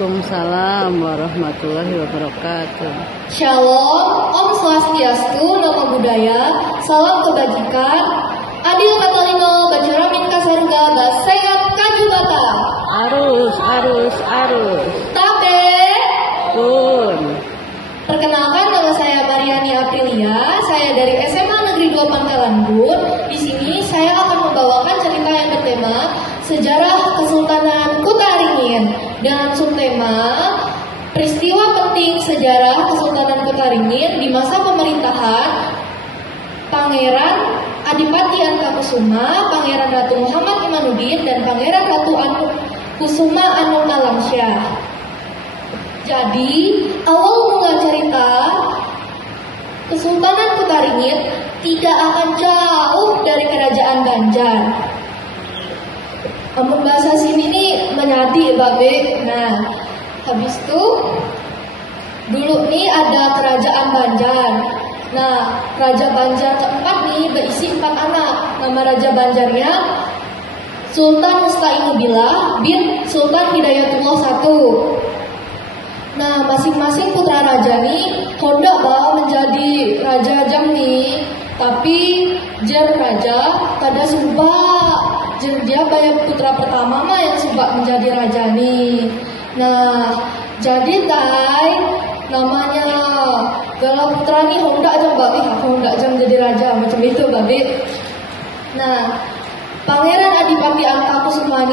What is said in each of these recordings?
Waalaikumsalam warahmatullahi wabarakatuh. Shalom, Om Swastiastu, Namo Buddhaya, salam kebajikan, adil katalino, bacaramin kasarga, basehat kajubata. Arus. Tabe. Pun. Perkenalkan, nama saya Mariani Aprilia, saya dari SMA Negeri 2 Pangkalan Bun. Di sini saya akan membawakan cerita yang bertema Sejarah Kesultanan Kutaringin dengan subtema peristiwa penting sejarah Kesultanan Kutaringin di masa pemerintahan Pangeran Adipati Angkakusuma, Pangeran Ratu Muhammad Imanuddin, dan Pangeran Ratu Kusuma Anum Alamsyah. Jadi, awal mula cerita Kesultanan Kutaringin tidak akan jauh dari Kerajaan Banjar. Amun bahasa sini nih menyadi babe. Nah, habis itu dulu nih ada Kerajaan Banjar. Nah, Raja Banjar keempat nih berisi 4 anak. Nama Raja Banjarnya Sultan Mustainubillah bin Sultan Hidayatullah I. Nah, masing-masing putra raja nih hendak menjadi raja jam nih. Tapi jar raja tada subak. Dia bayar putra pertama mah yang subak menjadi raja nih. Nah, jadi namanya gala putra nih hendak jam babi, hendak jam jadi raja macam itu babi. Nah, Pangeran Adipati Angkakusuma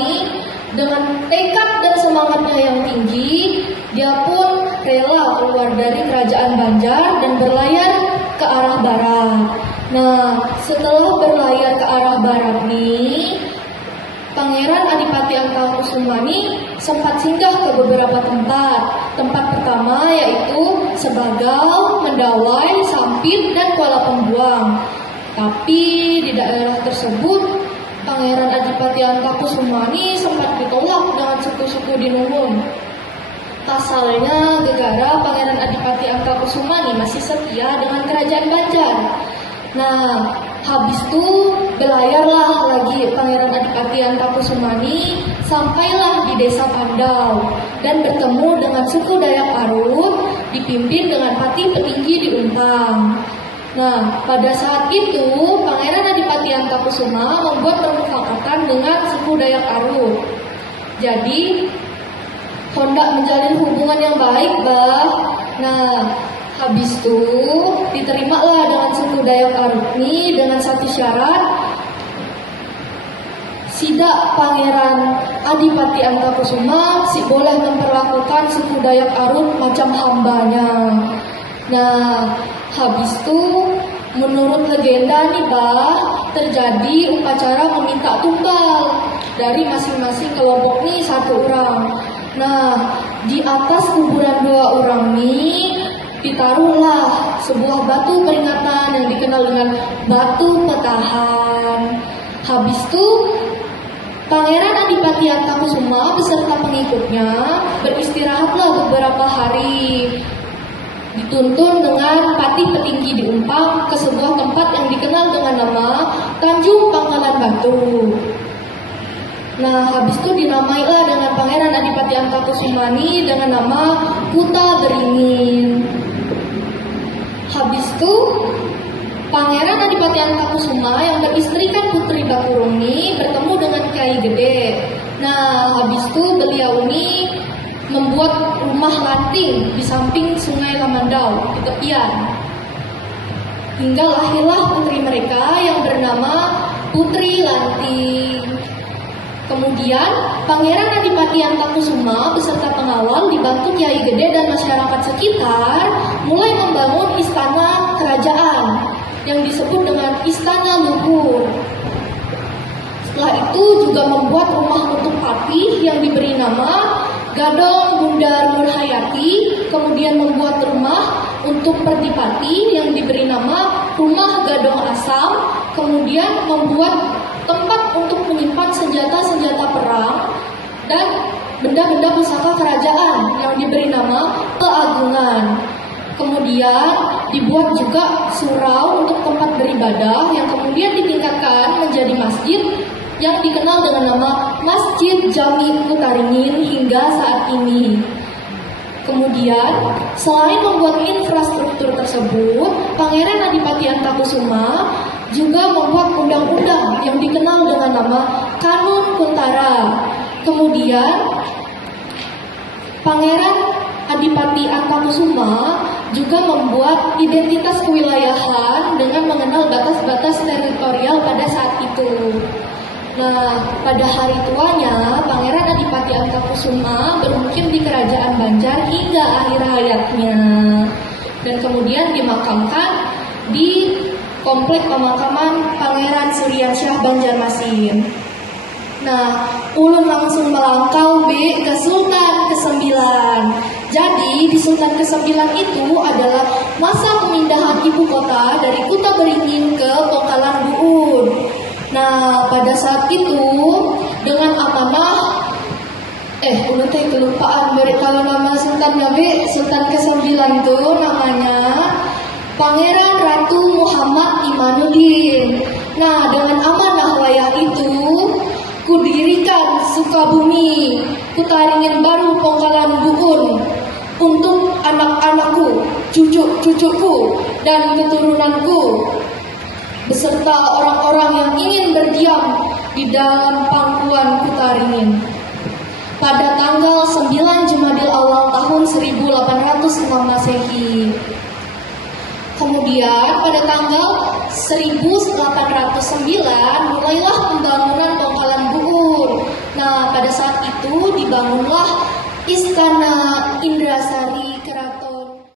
dengan tekad dan semangatnya yang tinggi, dia pun rela keluar dari Kerajaan Banjar dan berlayar ke arah barat. Nah, setelah berlayar ke arah barat nih, Pangeran Adipati Angkakusuma sempat singgah ke beberapa tempat. Tempat pertama yaitu Sebagau, Mendawai, Sampit, dan Kuala Pembuang. Tapi di daerah tersebut Pangeran Adipati Angkakusuma sempat ditolak dengan suku-suku di Nuwun. Pasalnya gegara Pangeran Adipati Angkakusuma masih setia dengan Kerajaan Banjar. Nah, habis itu belayarlah lagi Pangeran Adipati Angkakusuma sampailah di desa Pandau dan bertemu dengan suku Dayak Parut dipimpin dengan Pati Petinggi di Umpang. Nah, pada saat itu Pangeran Adipati Angkakusuma membuat permufakatan dengan suku Dayak Parut. Jadi hendak menjalin hubungan yang baik, bah. Nah, habis itu diterimalah dengan suku Dayak Parut dengan satu syarat. Sidak Pangeran Adipati Angkakusuma boleh memperlakukan suku Dayak Parut macam hambanya. Nah, habis itu menurut legenda terjadi upacara meminta tumbal dari masing-masing kelompok satu orang. Nah, di atas kuburan 2 orang ditaruhlah sebuah batu peringatan yang dikenal dengan batu petahan. Habis itu Pangeran Adipati Angkakusuma beserta pengikutnya beristirahatlah beberapa hari. Dituntun dengan Pati Petinggi di Umpang ke sebuah tempat yang dikenal dengan nama Tanjung Pangkalan Batu. Nah, habis itu dinamailah dengan Pangeran Adipati Angkakusuma dengan nama Kuta Beringin. Habis itu Pangeran Adipati Angkakusuma yang beristrikan Putri Bakurung bertemu dengan Kiai Gede. Nah, habis itu beliau membuat rumah lanting di samping Sungai Lamandau di tepian. Hingga lahirlah putri mereka yang bernama Putri Lanting. Kemudian Pangeran Adipati Angkakusuma beserta pengawal dibantu Kiai Gede dan masyarakat sekitar mulai membangun istana kerajaan yang disebut dengan Istana Luhur. Setelah itu juga membuat rumah untuk Pati yang diberi nama Gadong Bundar Nurhayati, kemudian membuat rumah untuk Perdipati yang diberi nama Rumah Gadong Asam, kemudian membuat tempat untuk menyimpan senjata-senjata perang dan benda-benda pusaka kerajaan yang diberi nama Keagungan. Kemudian dibuat juga surau untuk tempat beribadah yang kemudian ditingkatkan menjadi masjid yang dikenal dengan nama Masjid Jami Kutaringin hingga saat ini. Kemudian, selain membuat infrastruktur tersebut, Pangeran Adipati Antakusuma juga membuat undang-undang yang dikenal dengan nama Kanun Kuntara. Kemudian, Pangeran Adipati Antakusuma juga membuat identitas kewilayahan dengan mengenal batas-batas teritorial pada saat itu. Nah, pada hari tuanya, Pangeran Adipati Antakusuma bermukim di Kerajaan Banjar hingga akhir hayatnya. Dan kemudian dimakamkan di Komplek Pemakaman Pangeran Suryansyah Banjarmasin. Nah, ulun langsung melangkau ke Sultan ke-9. Jadi, di Sultan ke-9 itu adalah masa pemindahan ibu kota dari Kuta Beringin ke Bongkalan Buun. Nah, pada saat itu dengan amanah ulun teh kelupaan beri kali nama Sultan Nabi. Sultan ke-9 itu namanya Pangeran Ratu Muhammad Imanuddin. Nah, dengan amanah wayah itu kudirikan Sukabumi, Kutaringin Baru, Bongkalan Buun untuk anak-anakku, cucu-cucuku dan keturunanku beserta orang-orang yang ingin berdiam di dalam pangkuan Kutaringin. Pada tanggal 9 Jumadil Awal tahun 1806 Masehi. Kemudian pada tanggal 1809 mulailah pembangunan Bongkalan Buun. Nah, pada saat itu dibangunlah Istana Indrasari